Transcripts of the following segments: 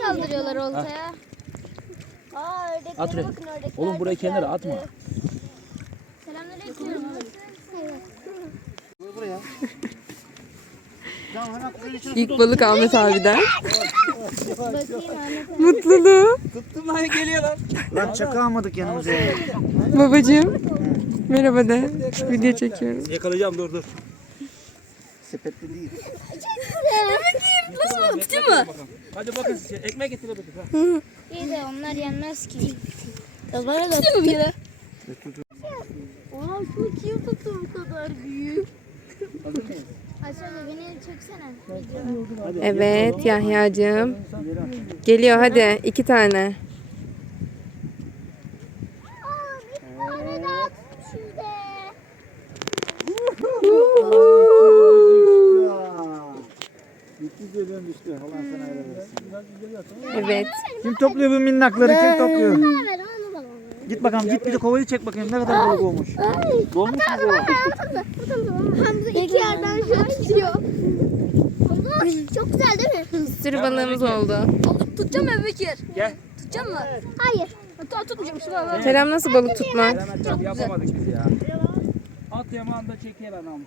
saldırıyorlar oltaya. At oraya. Oğlum burayı kenara atma. Selamünaleyküm. Buraya. İlk balık Ahmet abiden. Bakayım Ahmet. Mutluluğu. Tuttum lan geliyor lan. Lan çaka almadık yanımıza ya. Babacığım. Merhaba de. Video çekiyorum. Yakalayacağım dur. Sepetli değil. Nasıl balık tutuyor mu? Hadi bakın size ekmek getir bakın. İyi de onlar yenmez ki. Bana da tutuyor mu bir yere? Oha şunu kim tuttu bu kadar büyük? Aşağıda beni çeksene. Evet Yahya'cığım. Geliyor hadi 2 tane. Bana da at şurada. Gitti zeyden düştü. Allah sana ayırmasın. Evet. Kim topluyor bu minnakları? Kim topluyor? Ver onu da bana. Git bakalım git bir de kovayı çek bakayım ne kadar balık olmuş. Dolmuş mu kova? Hamza iki yerden şöyle tutuyor. Çok güzel değil mi? Bir sürü balığımız oldu. Tutacağım mı Bekir? Gel. Tutacağım mı? Hayır. Tutmayacağım şimdi bak. Kerem nasıl balık tutmak? Hemen yapamadık biz ya. At yamağında çekiyor anamız.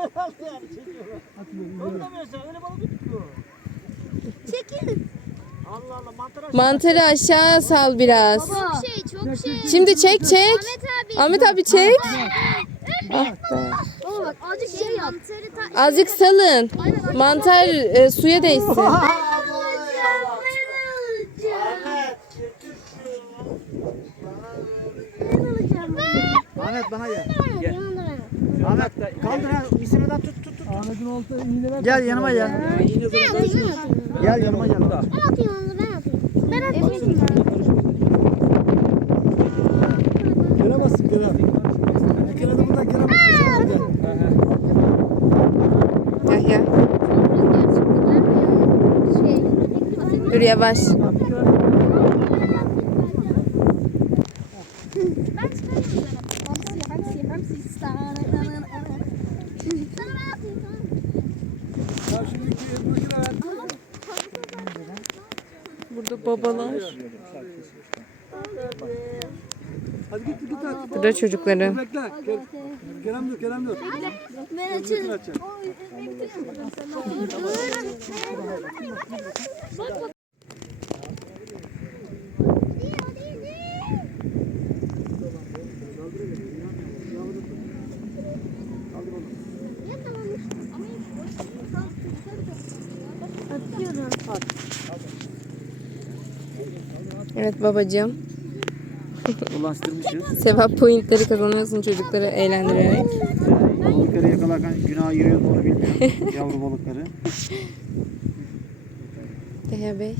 Çekin. Mantarı aşağı sal biraz. Çok şey. Şimdi çek. Ahmet abi. Ahmet abi çek. Ah be. Baba bak azıcık şey yap. Mantarı Azıcık salın. Mantar suya değsin. Ahmet bana gel. Ahmet kaldır ha. İsmeden tut. Ahmet'in olta iğne gel yanıma gel. Gel yanıma gel. Ben atayım onu ben atayım. Ben atayım. Kere basın kere. Kere de buradan kere basın. Yahya. Dur yavaş. Burada babalar. Hadi git at. Burada çocukları. Bekle. Kerem dur. Ben açarım. Evet babacığım. Dolaştırmışız. Sevap pointleri kazanıyorsun çocukları eğlendirerek. Balıkları yakalarken günah yürüyoruz onu bilmiyorum. Yavru balıkları. Yahya Bey.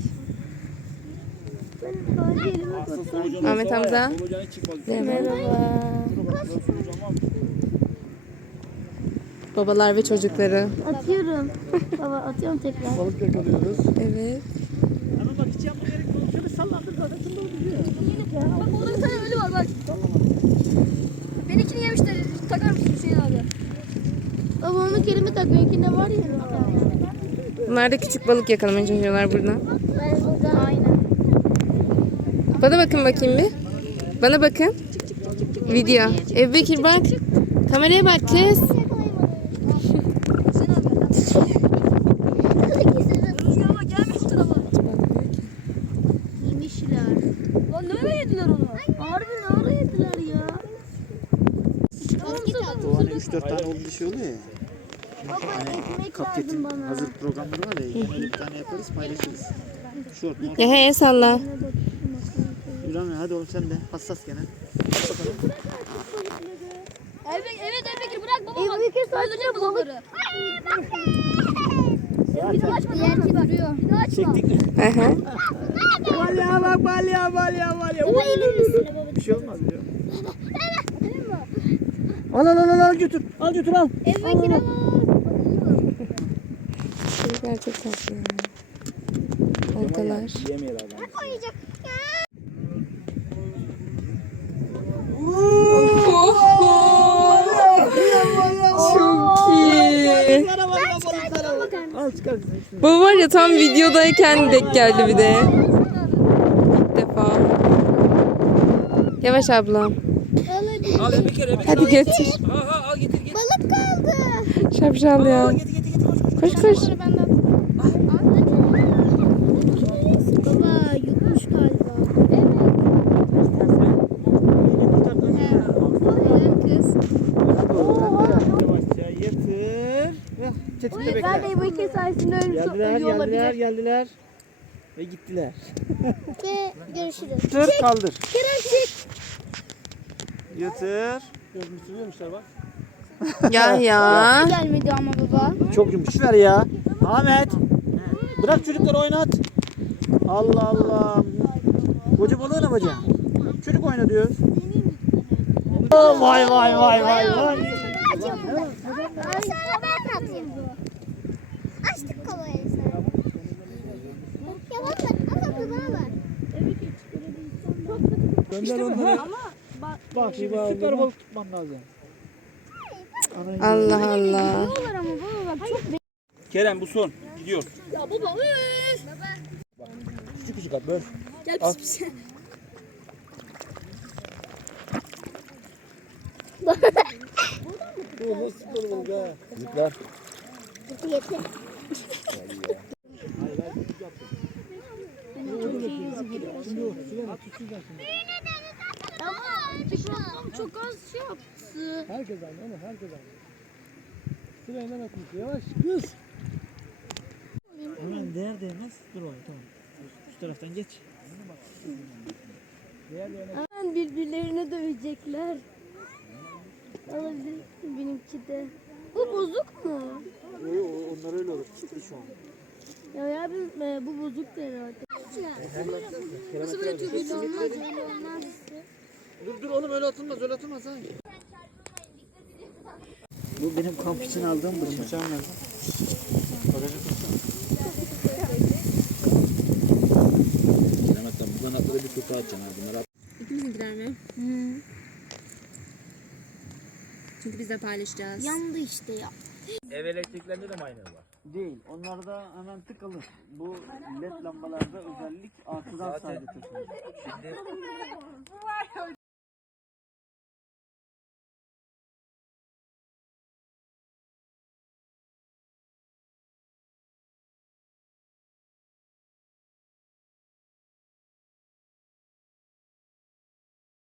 Ahmet Hamza. Merhaba. Babalar ve çocukları. Atıyorum. Baba atıyorum tekrar. Balık yakalıyoruz. Evet. Ama bak hiç yapma gerek yok. Şöyle sallandır zaten. Bak orada bir tane ölü var bak. Benimkini yemişler. Takar mısın Hüseyin abi? Baba onu kelime tak. Benimkinde var ya. Bunlar da küçük balık yakalamaya çalışıyorlar burada. Aynen. Bana bakın bakayım bir. Bana bakın. Video. Ebubekir bak. Kameraya bak kız. Rüzgar bak gelmiş şu tarafa. Yemişler. Lan nereye yediler onu? Harbi ne ara yediler ya? O hani 3-4 tane oldu şey oluyor ya. Baba ekmek Kapketin lazım bana. hazır programları var ya. Yine bir tane yaparız paylaşırız. Şort mu? Yahya el salla. İbrahim hadi oğlum sen de. Hassas gene. Evet Bekir bırak baba bak. Öldüreceğim balıkları. Bir daha açma. Diğer ki duruyor. Bir daha açma. Aha. Balya. Baba elin üstüne baba. Bir şey olmaz ya. Al götür. Al götür al. Ekmek bak. Çocuklar çok tatlı. Oltalar. Koyacak. Çok iyi. Al çıkar. Bu var ya tam videodayken denk geldi bir de. ilk defa. Yavaş ablam. Al bir kere. Hadi götür. Ha al getir getir. Balık kaldı. Şapşal ya. Getir koş. Koş koş. Baba yutmuş galiba. Kız. Yavaşça yatır. Tetikte bekle. Ben de bu iki sayesinde Geldiler. Ve gittiler. Ve görüşürüz. Tır kaldır. Kerem çek. Yatır. Ya. Gelmedi ama baba. Çok yumuşak ver ya. Ahmet. Bırak çocukları oynat. Allah Allah. Koca balığı ne bacağı? Çocuk oyna diyor. Vay. Sana ben atayım. Açtık kolayı sana. Ya bak bana bak. Gönder onları. Bak süper balık tutman lazım. Allah Allah. Kerem bu son. Gidiyor. Ya baba üf. Küçük at böyle. Gel Al. pis pis. Bu süper balık ha. Çocuklar. Yeter. Tamam çok az şey yaptı. Herkes aynı. Sırayla bakmış. Yavaş kız. Hemen değer değmez. Dur oğlum tamam. Şu taraftan geç. Hemen birbirlerine dövecekler. Alabilir benimki de. Bu bozuk mu? Onlar öyle olur. Çıktı şu an. Ya bu bozuk herhalde. Nasıl böyle tüylü olmaz? Dur oğlum öyle atılmaz ha. Bu benim kamp için aldığım bıçak. Bıçağım nerede? Buradan atları bir kutu atacaksın abi. Bunları İkimizinkiler mi? Çünkü biz de paylaşacağız. Yandı işte ya. Ev elektriklerinde de mi aynı var? değil. Onlarda hemen tıkalı. Bu led lambalarda özellik artıdan sabit.